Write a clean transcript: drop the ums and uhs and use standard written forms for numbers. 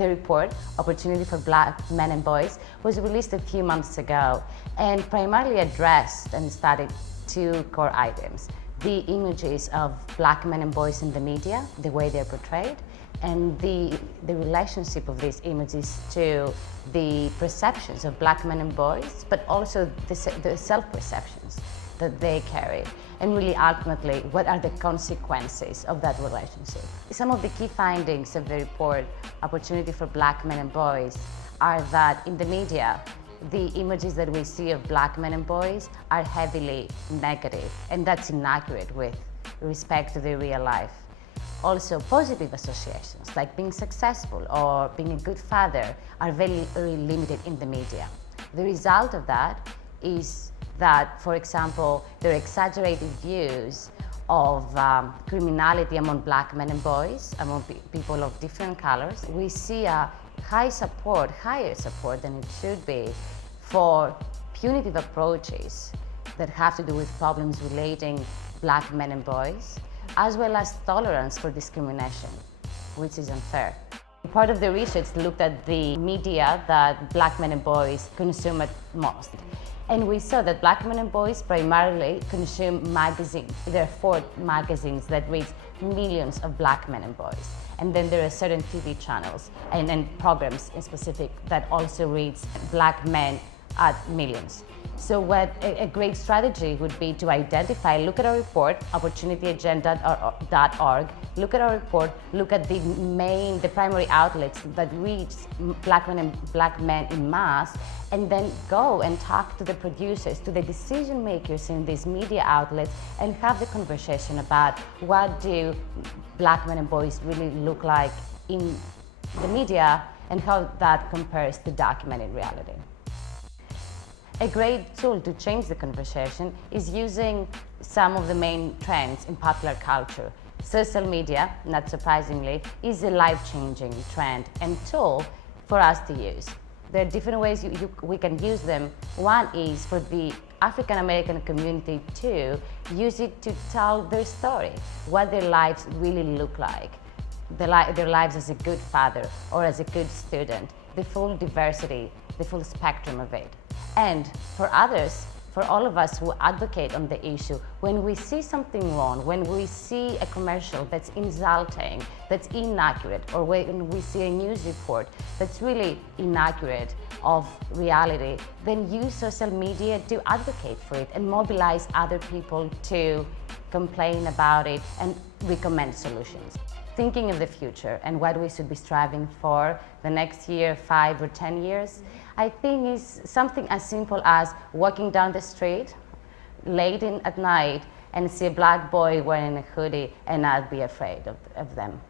The report, Opportunity for Black Men and Boys, was released a few months ago and primarily addressed and studied two core items: the images of black men and boys in the media, the way they're portrayed, and the relationship of these images to the perceptions of black men and boys, but also the self-perceptions that they carry, and really ultimately what are the consequences of that relationship. Some of the key findings of the report, Opportunity for Black Men and Boys, are that in the media, the images that we see of black men and boys are heavily negative, and that's inaccurate with respect to their real life. Also, positive associations like being successful or being a good father are very limited in the media. The result of that is that, for example, there are exaggerated views of criminality among black men and boys, among people of different colors. We see a higher support than it should be for punitive approaches that have to do with problems relating black men and boys, as well as tolerance for discrimination, which is unfair. Part of the research looked at the media that black men and boys consume at most. And we saw that black men and boys primarily consume magazines. There are 4 magazines that reach millions of black men and boys. And then there are certain TV channels and programs in specific that also reach black men at millions. So what a great strategy would be to identify, look at our report, opportunityagenda.org, look at our report, look at the primary outlets that reach black men in mass, and then go and talk to the producers, to the decision makers in these media outlets, and have the conversation about what do black men and boys really look like in the media and how that compares to documented reality. A great tool to change the conversation is using some of the main trends in popular culture. Social media, not surprisingly, is a life-changing trend and tool for us to use. There are different ways we can use them. One is for the African American community to use it to tell their story, what their lives really look like, their lives as a good father or as a good student, the full diversity, the full spectrum of it. And for others, for all of us who advocate on the issue, when we see something wrong, when we see a commercial that's insulting, that's inaccurate, or when we see a news report that's really inaccurate of reality, then use social media to advocate for it and mobilize other people to complain about it and recommend solutions. Thinking of the future and what we should be striving for the next year, 5 or 10 years, I think is something as simple as walking down the street late at night and see a black boy wearing a hoodie and not be afraid of them.